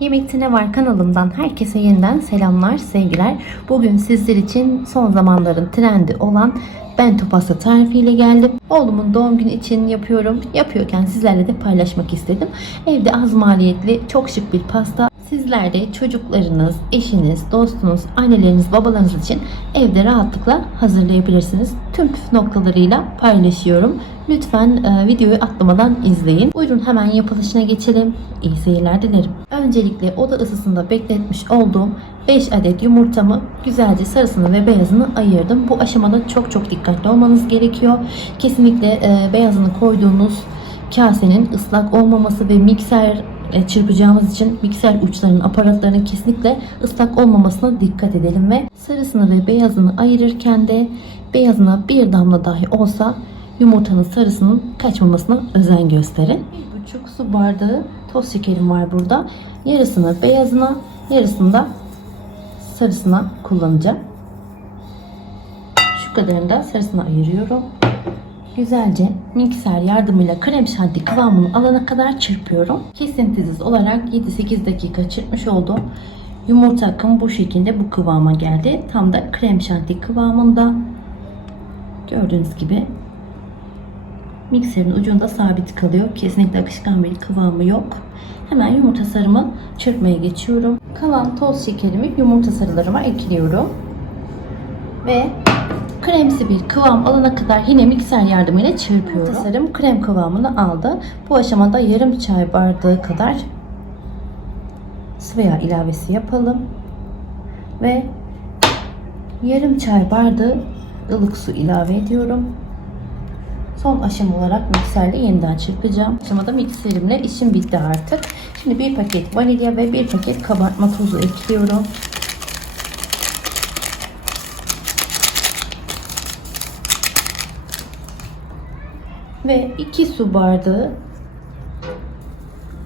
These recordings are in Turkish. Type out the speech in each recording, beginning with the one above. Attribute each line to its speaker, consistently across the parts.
Speaker 1: Yemekte Ne Var kanalımdan herkese yeniden selamlar, sevgiler. Bugün sizler için son zamanların trendi olan bento pasta tarifiyle geldim. Oğlumun doğum günü için yapıyorum. Yapıyorken sizlerle de paylaşmak istedim. Evde az maliyetli, çok şık bir pasta. Sizler de çocuklarınız, eşiniz, dostunuz, anneleriniz, babalarınız için evde rahatlıkla hazırlayabilirsiniz. Tüm püf noktalarıyla paylaşıyorum. Lütfen e, videoyu atlamadan izleyin. Buyurun hemen yapılışına geçelim. İyi seyirler dilerim. Öncelikle oda ısısında bekletmiş olduğum 5 adet yumurtamı güzelce sarısını ve beyazını ayırdım. Bu aşamada çok çok dikkatli olmanız gerekiyor. Kesinlikle e, beyazını koyduğunuz kasenin ıslak olmaması ve mikser e, çırpacağımız için mikser uçlarının aparatlarının kesinlikle ıslak olmamasına dikkat edelim ve sarısını ve beyazını ayırırken de beyazına bir damla dahi olsa yumurtanın sarısının kaçmamasına özen gösterin. Bir buçuk su bardağı toz şekerim var burada. Yarısını beyazına, yarısını da sarısına kullanacağım. Şu kadarını da sarısına ayırıyorum. Güzelce mikser yardımıyla krem şanti kıvamını alana kadar çırpıyorum. Kesintisiz olarak 7-8 dakika çırpmış oldum. Yumurta akım bu şekilde bu kıvama geldi. Tam da krem şanti kıvamında. Gördüğünüz gibi mikserin ucunda sabit kalıyor. Kesinlikle akışkan bir kıvamı yok. Hemen yumurta sarımı çırpmaya geçiyorum. Kalan toz şekerimi yumurta sarılarıma ekliyorum. Ve kremsi bir kıvam alana kadar yine mikser yardımıyla çırpıyorum. Tasarım krem kıvamını aldı. Bu aşamada yarım çay bardağı kadar sıvı yağ ilavesi yapalım. Ve yarım çay bardağı ılık su ilave ediyorum. Son aşama olarak mikserle yeniden çırpacağım. Aşamada mikserimle işim bitti artık. Şimdi bir paket vanilya ve bir paket kabartma tozu ekliyorum. Ve 2 su bardağı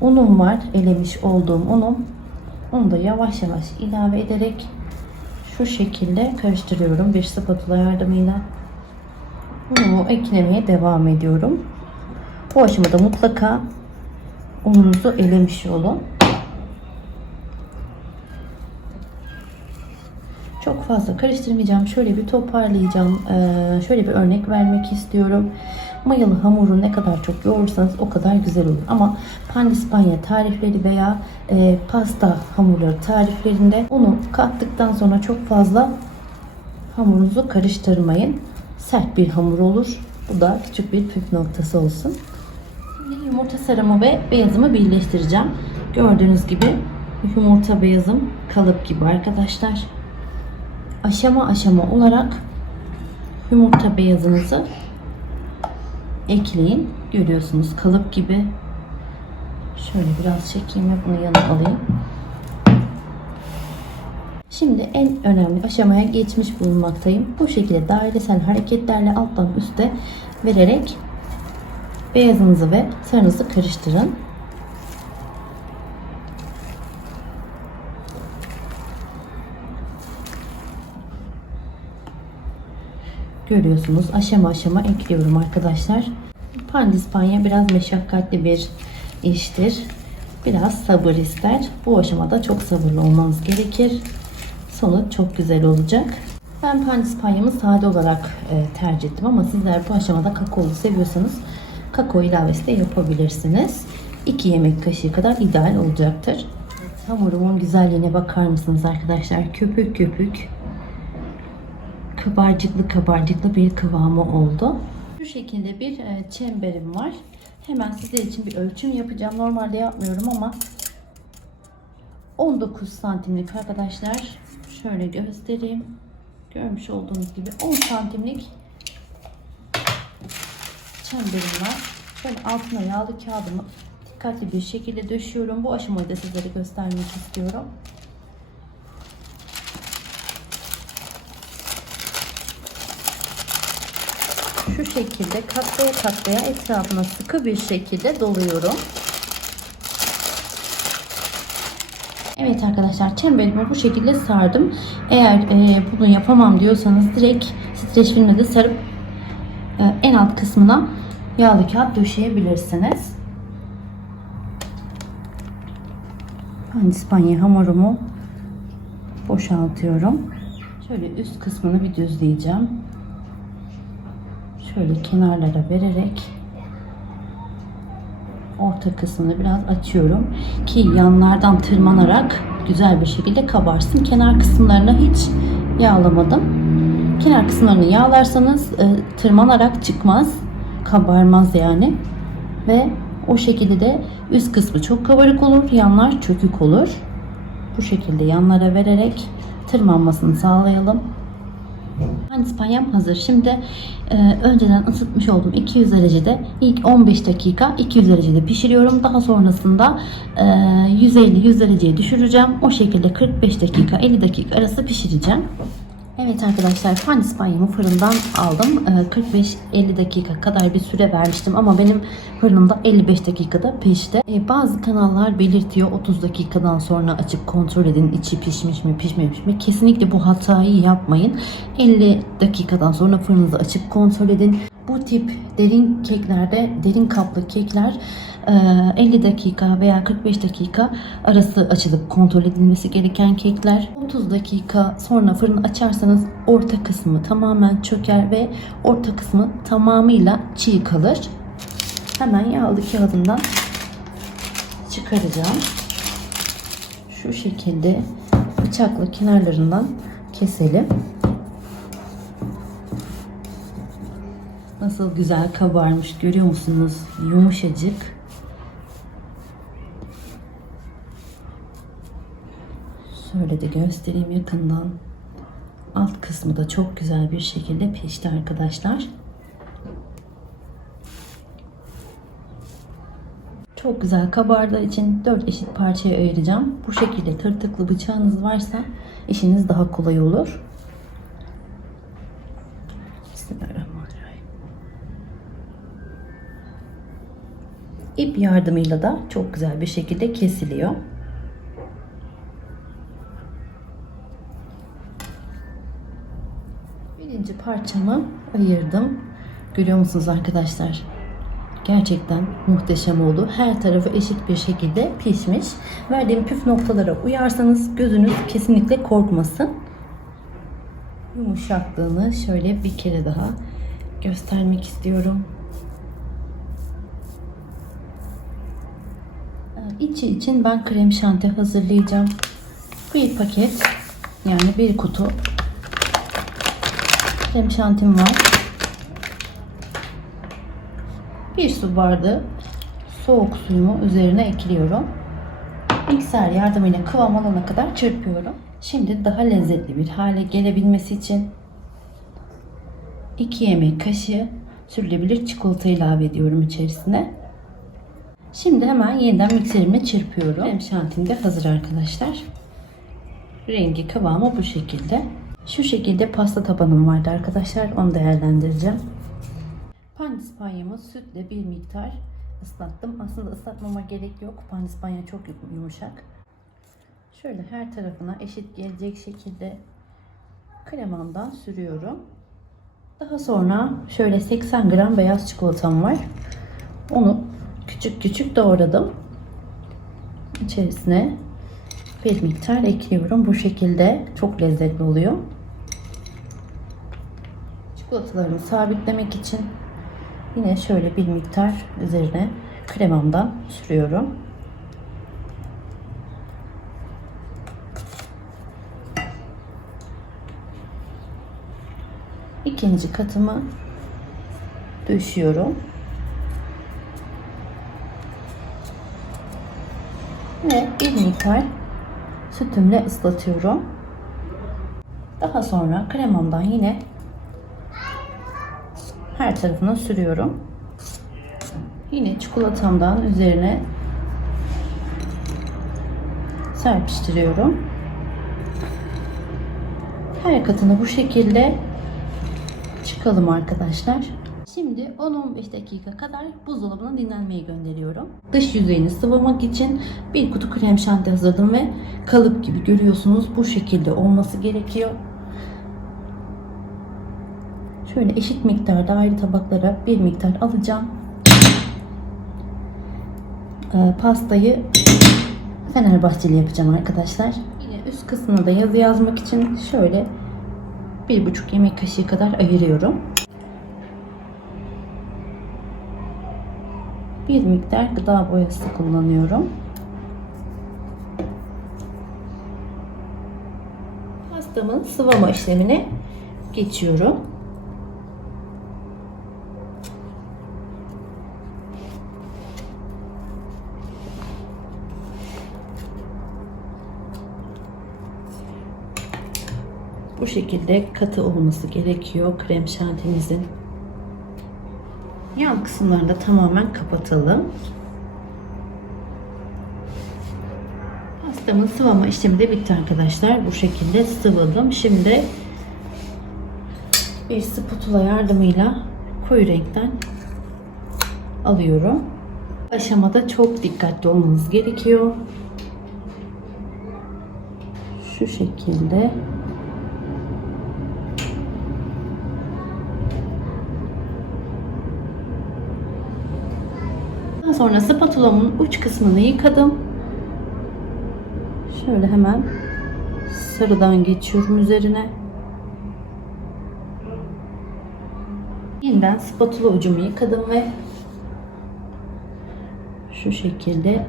Speaker 1: unum var. Elemiş olduğum unum. Onu da yavaş yavaş ilave ederek şu şekilde karıştırıyorum bir spatula yardımıyla. Unumu eklemeye devam ediyorum. Bu aşamada mutlaka ununuzu elemiş olun. Çok fazla karıştırmayacağım. Şöyle bir toparlayacağım. Ee, şöyle bir örnek vermek istiyorum. Mayalı hamuru ne kadar çok yoğurursanız o kadar güzel olur. Ama pandispanya tarifleri veya e, pasta hamurları tariflerinde unu kattıktan sonra çok fazla hamurunuzu karıştırmayın. Sert bir hamur olur. Bu da küçük bir püf noktası olsun. Şimdi yumurta sarımı ve beyazımı birleştireceğim. Gördüğünüz gibi yumurta beyazım kalıp gibi arkadaşlar aşama aşama olarak yumurta beyazınızı ekleyin. Görüyorsunuz kalıp gibi. Şöyle biraz çekeyim ve bunu yanına alayım. Şimdi en önemli aşamaya geçmiş bulunmaktayım. Bu şekilde dairesel hareketlerle alttan üste vererek beyazınızı ve sarınızı karıştırın. Görüyorsunuz aşama aşama ekliyorum arkadaşlar. Pandispanya biraz meşakkatli bir iştir. Biraz sabır ister. Bu aşamada çok sabırlı olmanız gerekir. Sonu çok güzel olacak. Ben pandispanyamı sade olarak e, tercih ettim ama sizler bu aşamada kakaolu seviyorsanız kakao ilavesi de yapabilirsiniz. 2 yemek kaşığı kadar ideal olacaktır. Hamurumun güzelliğine bakar mısınız arkadaşlar? Köpük köpük kabarcıklı kabarcıklı bir kıvamı oldu. Şu şekilde bir e, çemberim var. Hemen sizler için bir ölçüm yapacağım. Normalde yapmıyorum ama 19 santimlik arkadaşlar. Şöyle göstereyim. Görmüş olduğunuz gibi 10 santimlik çemberim var. Şöyle altına yağlı kağıdımı dikkatli bir şekilde döşüyorum. Bu aşamayı da sizlere göstermek istiyorum. şu şekilde katlaya katlaya etrafına sıkı bir şekilde doluyorum. Evet arkadaşlar çemberimi bu şekilde sardım. Eğer e, bunu yapamam diyorsanız direkt streç filmle de sarıp e, en alt kısmına yağlı kağıt döşeyebilirsiniz. pandispanya hamurumu boşaltıyorum. Şöyle üst kısmını bir düzleyeceğim. Şöyle kenarlara vererek orta kısmını biraz açıyorum ki yanlardan tırmanarak güzel bir şekilde kabarsın. Kenar kısımlarını hiç yağlamadım. Kenar kısımlarını yağlarsanız e, tırmanarak çıkmaz, kabarmaz yani. Ve o şekilde de üst kısmı çok kabarık olur, yanlar çökük olur. Bu şekilde yanlara vererek tırmanmasını sağlayalım. Pandispanyam hazır. Şimdi e, önceden ısıtmış olduğum 200 derecede ilk 15 dakika 200 derecede pişiriyorum. Daha sonrasında e, 150-100 dereceye düşüreceğim. O şekilde 45 dakika 50 dakika arası pişireceğim. Evet arkadaşlar pandispanyamı fırından aldım. Ee, 45-50 dakika kadar bir süre vermiştim ama benim fırınımda 55 dakikada pişti. Ee, bazı kanallar belirtiyor 30 dakikadan sonra açıp kontrol edin içi pişmiş mi pişmemiş mi. Kesinlikle bu hatayı yapmayın. 50 dakikadan sonra fırınınızı açıp kontrol edin. Bu tip derin keklerde, derin kaplı kekler e, 50 dakika veya 45 dakika arası açılıp kontrol edilmesi gereken kekler. 30 dakika sonra fırını açarsanız orta kısmı tamamen çöker ve orta kısmı tamamıyla çiğ kalır. Hemen yağlı kağıdından çıkaracağım. Şu şekilde bıçakla kenarlarından keselim. Nasıl güzel kabarmış görüyor musunuz? Yumuşacık. Şöyle de göstereyim yakından. Alt kısmı da çok güzel bir şekilde pişti arkadaşlar. Çok güzel kabardığı için 4 eşit parçaya ayıracağım. Bu şekilde tırtıklı bıçağınız varsa işiniz daha kolay olur. İp yardımıyla da çok güzel bir şekilde kesiliyor. Birinci parçamı ayırdım. Görüyor musunuz arkadaşlar? Gerçekten muhteşem oldu. Her tarafı eşit bir şekilde pişmiş. Verdiğim püf noktalara uyarsanız gözünüz kesinlikle korkmasın. Yumuşaklığını şöyle bir kere daha göstermek istiyorum. İçi için ben krem şanti hazırlayacağım. Bir paket yani bir kutu krem şantim var. Bir su bardağı soğuk suyumu üzerine ekliyorum. Mikser yardımıyla kıvam alana kadar çırpıyorum. Şimdi daha lezzetli bir hale gelebilmesi için 2 yemek kaşığı sürülebilir çikolata ilave ediyorum içerisine. Şimdi hemen yeniden mikserimle çırpıyorum. Krem şantim de hazır arkadaşlar. Rengi kıvamı bu şekilde. Şu şekilde pasta tabanım vardı arkadaşlar. Onu değerlendireceğim. Pandispanyamı sütle bir miktar ıslattım. Aslında ıslatmama gerek yok. Pandispanya çok yumuşak. Şöyle her tarafına eşit gelecek şekilde kremamdan sürüyorum. Daha sonra şöyle 80 gram beyaz çikolatam var. Onu küçük küçük doğradım. İçerisine bir miktar ekliyorum. Bu şekilde çok lezzetli oluyor. Çikolatalarımı sabitlemek için yine şöyle bir miktar üzerine kremamdan sürüyorum. İkinci katımı döşüyorum. Ve bir miktar sütümle ıslatıyorum. Daha sonra kremamdan yine her tarafına sürüyorum. Yine çikolatamdan üzerine serpiştiriyorum. Her katını bu şekilde çıkalım arkadaşlar. Şimdi 10-15 dakika kadar buzdolabına dinlenmeye gönderiyorum. Dış yüzeyini sıvamak için bir kutu krem şanti hazırladım ve kalıp gibi görüyorsunuz bu şekilde olması gerekiyor. Şöyle eşit miktarda ayrı tabaklara bir miktar alacağım. Ee, pastayı Fenerbahçeli yapacağım arkadaşlar. Yine üst kısmına da yazı yazmak için şöyle bir buçuk yemek kaşığı kadar ayırıyorum. Bir miktar gıda boyası kullanıyorum. Pastamın sıvama işlemine geçiyorum. Bu şekilde katı olması gerekiyor krem şantimizin. Yan kısımlarını da tamamen kapatalım. Pastamın sıvama işlemi de bitti arkadaşlar. Bu şekilde sıvadım. Şimdi bir spatula yardımıyla koyu renkten alıyorum. Aşamada çok dikkatli olmanız gerekiyor. Şu şekilde sonra spatulamın uç kısmını yıkadım. Şöyle hemen sarıdan geçiyorum üzerine. Yeniden spatula ucumu yıkadım ve şu şekilde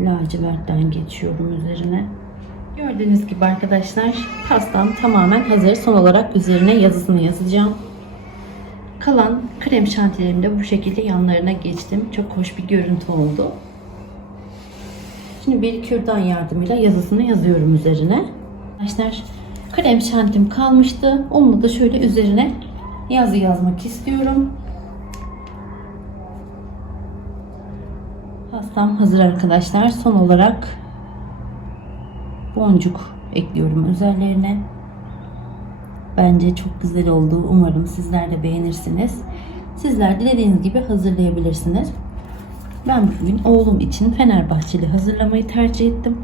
Speaker 1: lacivertten geçiyorum üzerine. Gördüğünüz gibi arkadaşlar pastam tamamen hazır. Son olarak üzerine yazısını yazacağım. Kalan krem şantilerimi de bu şekilde yanlarına geçtim. Çok hoş bir görüntü oldu. Şimdi bir kürdan yardımıyla yazısını yazıyorum üzerine. Arkadaşlar krem şantim kalmıştı. Onu da şöyle üzerine yazı yazmak istiyorum. Pastam hazır arkadaşlar. Son olarak boncuk ekliyorum üzerlerine. Bence çok güzel oldu. Umarım sizler de beğenirsiniz. Sizler dilediğiniz gibi hazırlayabilirsiniz. Ben bugün oğlum için Fenerbahçeli hazırlamayı tercih ettim.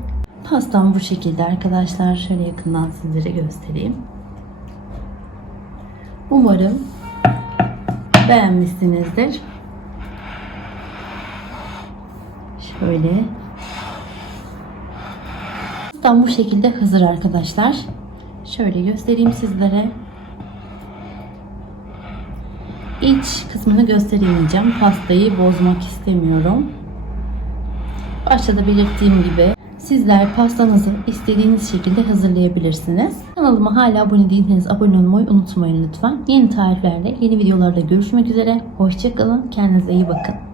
Speaker 1: Pastam bu şekilde arkadaşlar. Şöyle yakından sizlere göstereyim. Umarım beğenmişsinizdir. Şöyle. Pastam bu şekilde hazır arkadaşlar. Şöyle göstereyim sizlere. İç kısmını gösteremeyeceğim. Pastayı bozmak istemiyorum. Başta da belirttiğim gibi sizler pastanızı istediğiniz şekilde hazırlayabilirsiniz. Kanalıma hala abone değilseniz abone olmayı unutmayın lütfen. Yeni tariflerle, yeni videolarda görüşmek üzere. Hoşçakalın. Kendinize iyi bakın.